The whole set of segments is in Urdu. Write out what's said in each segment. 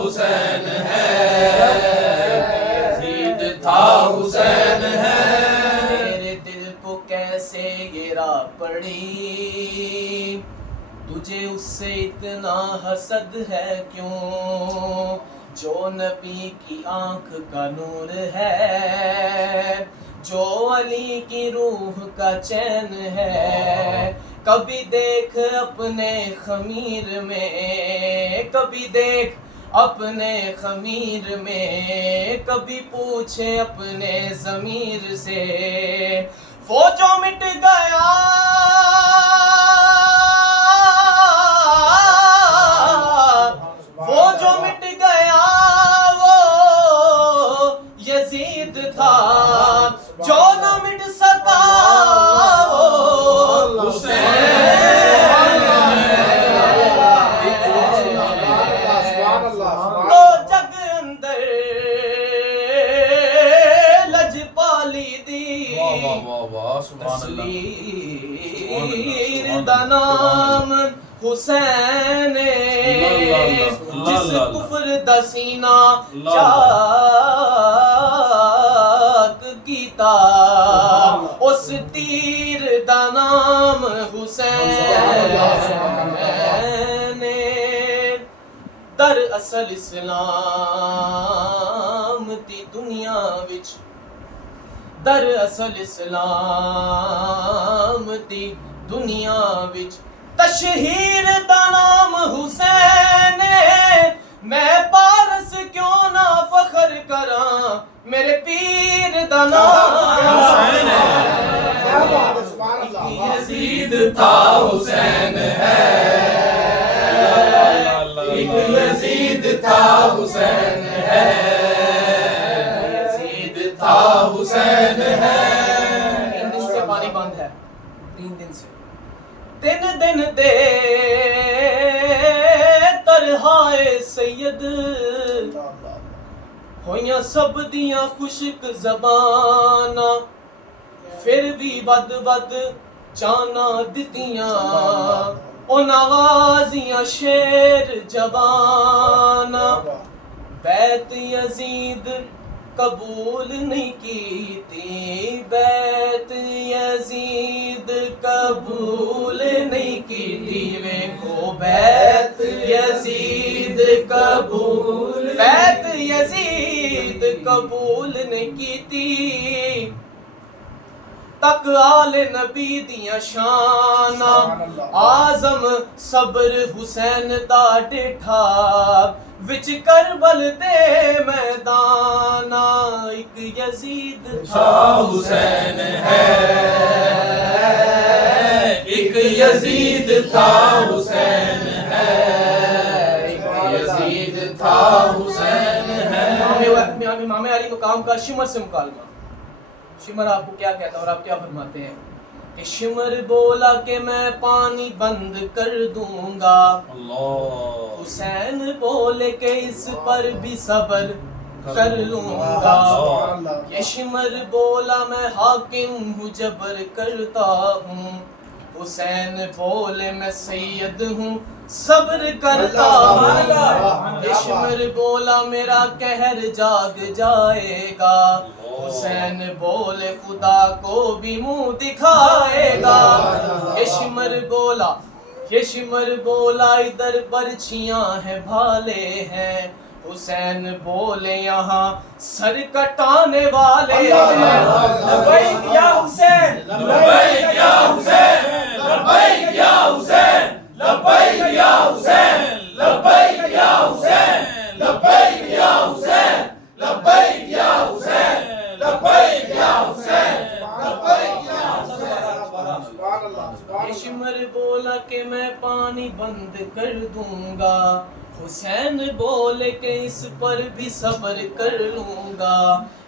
حسین ہے، یزید تھا حسین ہے۔ میرے دل کو کیسے گرا پڑی، تجھے اس سے اتنا حسد ہے کیوں، جو نبی کی آنکھ کا نور ہے، جو علی کی روح کا چین ہے۔ کبھی دیکھ اپنے خمیر میں، کبھی دیکھ اپنے خمیر میں، کبھی پوچھے اپنے ضمیر سے، وہ جو مٹ گیا وہ جو مٹ گیا وہ یزید تھا، جو نہ مٹ سکا وہ حسین تو جگ اندر لجپالی دی تصویر دا نام حسین، جس کفر دا سینہ چاک کیتا، اس تیر دا نام حسین۔ در اصل اسلام دی دنیا وچ، در اصل اسلام دی دنیا وچ تشہیر دا نام حسین ہے۔ میں پارس کیوں نہ فخر کراں، میرے پیر دا نام حسین ہے۔ یزید تھا حسین ہے، یزید تھا حسین ہے، یزید تھا حسین ہے۔ 3 دن سے پانی بند ہے، 3 دن سے، 3 دن دے ترہائے سید، ہویاں سب دیاں خشک زباناں، پھر بھی ود ود جانا دتیاں، انہاں غازیاں شیر جواناں، بیعت یزید قبول نہیں کیتی، بیعت یزید قبول نہیں کیتی، ویکھو بیعت یزید قبول، بیعت یزید قبول نہیں کیتی، تک آل نبی دیاں شاناں، آزم صبر حسین دا ڈٹھا، وچ کربل دے میدانا، ایک یزید تھا حسین ہے، ایک یزید تھا حسین ہے، ایک یزید تھا حسین ہے۔ امام علی مقام کا شمر سے مکالمہ۔ شمر آپ کو کیا کہتا ہے اور آپ کیا فرماتے ہیں کہ شمر بولا کہ میں پانی بند کر دوں گا، حسین بولے کہ اس پر بھی صبر کر لوں گا، یہ شمر بولا میں حاکم ہوں جبر کرتا ہوں، حسین بولے میں سید ہوں صبر کرتا ہوں، یہ شمر بولا میرا قہر جاگ جائے گا، حسین بولے خدا کو بھی منہ دکھائے گا، یہ شمر بولا ادھر برچھیاں ہیں بھالے ہیں، حسین بولے یہاں سر کٹانے والے ہیں، لبیک یا حسین، لبیک یا حسین، لبیک یا حسین، لبیک یا حسین، لبیک یا حسین، لبیک یا حسین، لبیک یا حسین، لبیک یا حسین، لبیک یا حسین۔ یہ شمر بولا کہ میں پانی بند کر دوں گا، حسین بولے کہ اس پر بھی صبر کر لوں گا،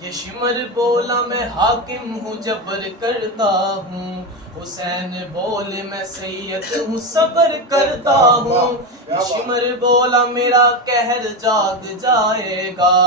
یہ شمر بولا میں حاکم ہوں جبر کرتا ہوں، حسین بولے میں سید ہوں صبر کرتا ہوں، یہ شمر بولا میرا قہر جاگ جائے گا،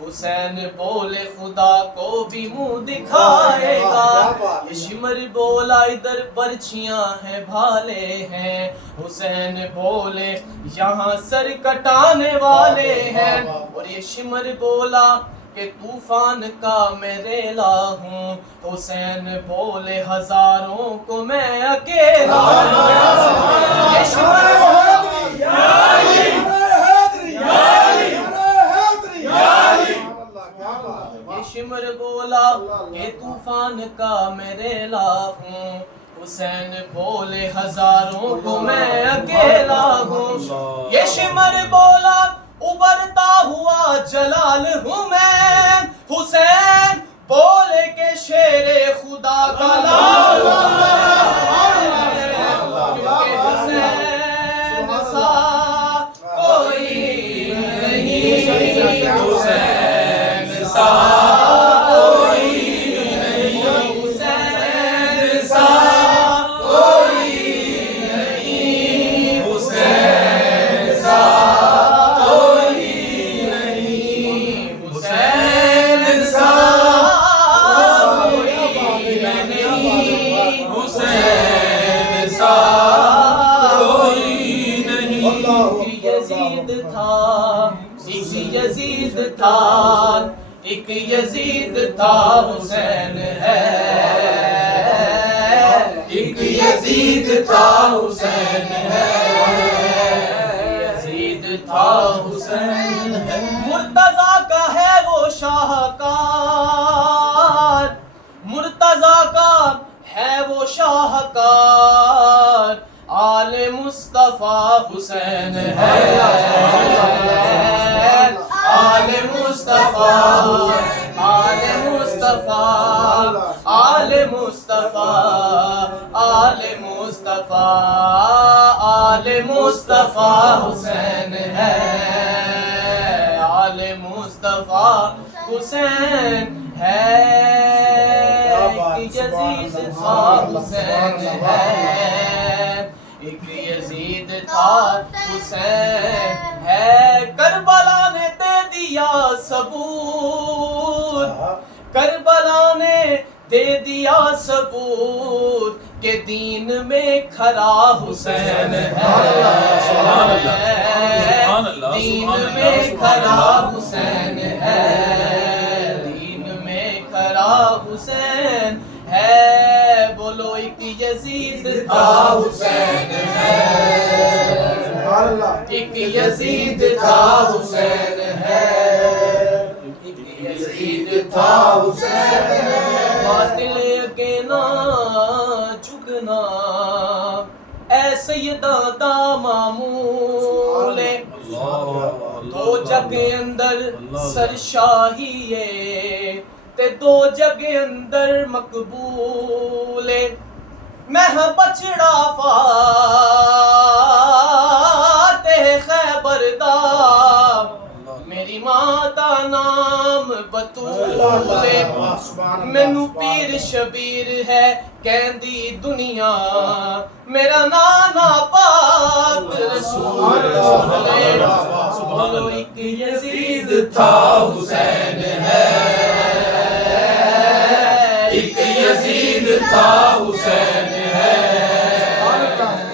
حسین بولے خدا کو بھی منہ دکھائے گا، یہ شمر بولا ادھر برچیاں ہیں بھالے ہیں، حسین بولے یہاں سر کٹانے والے ہیں، اور یہ شمر بولا کہ طوفان کا میں ریلا ہوں، حسین بولے ہزاروں کو میں اکیلا ہوں، یہ شمر شمر بولا کہ طوفان کا میں ریلا ہوں، حسین بولے ہزاروں کو میں اکیلا ہوں، یہ شمر بولا ابھرتا ہوا جلال ہوں میں، حسین بولے کہ شیر خدا کا لال ہوں میں، کیونکہ حسین سا کوئی نہیں، حسین سا ایک یزید تھا حسین ہے، ایک یزید تھا حسین ہے، یزید تھا حسین ہے، مرتضیٰ کا ہے وہ شاہکار، مرتضیٰ کا ہے وہ شاہکار، آل مصطفیٰ حسین ہے، آل مصطفیٰ، آل مصطفیٰ، آل مصطفیٰ، آل مصطفیٰ، آل مصطفیٰ حسین ہے، آل مصطفیٰ حسین ہے، ایک یزید تھا حسین ہے، ایک یزید تھا حسین ہے، کربلا نے دے دیا ثبوت، کربلا نے دے دیا ثبوت کہ دین میں کھرا حسین ہے، دین میں کھرا حسین ہے، دین میں کھرا حسین ہے، بولو ایک یزید تھا حسین ہے، ایک یزید تھا حسین ہے، ایک یزید تھا حسین ہے، باطل کے نہ جھکنا اے سیدہ دا معمول، دو جگہ اندر سرشاہی تے دو جگہ اندر مقبول، میں ہاں بچڑا فاتح خیبر دا، میری ماں دا نام بطول، مینوں پیر شبیر ہے کہندی دنیا، میرا نانا پاک رسول، بولو ایک یزید تھا حسین ہے، ایک یزید تھا حسین ہے،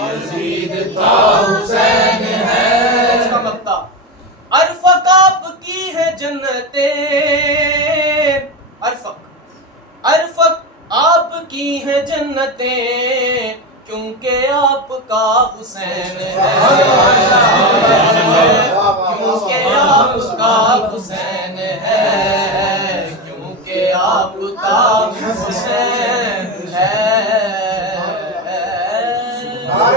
یزید تھا حسین ہے، اس کا مقطع ارفق آپ کی ہے جنتیں، ارفق آپ کی ہے جنتیں، کیونکہ آپ کا حسین ہے، کیونکہ آپ کا حسین ہے، کیونکہ آپ کا حسین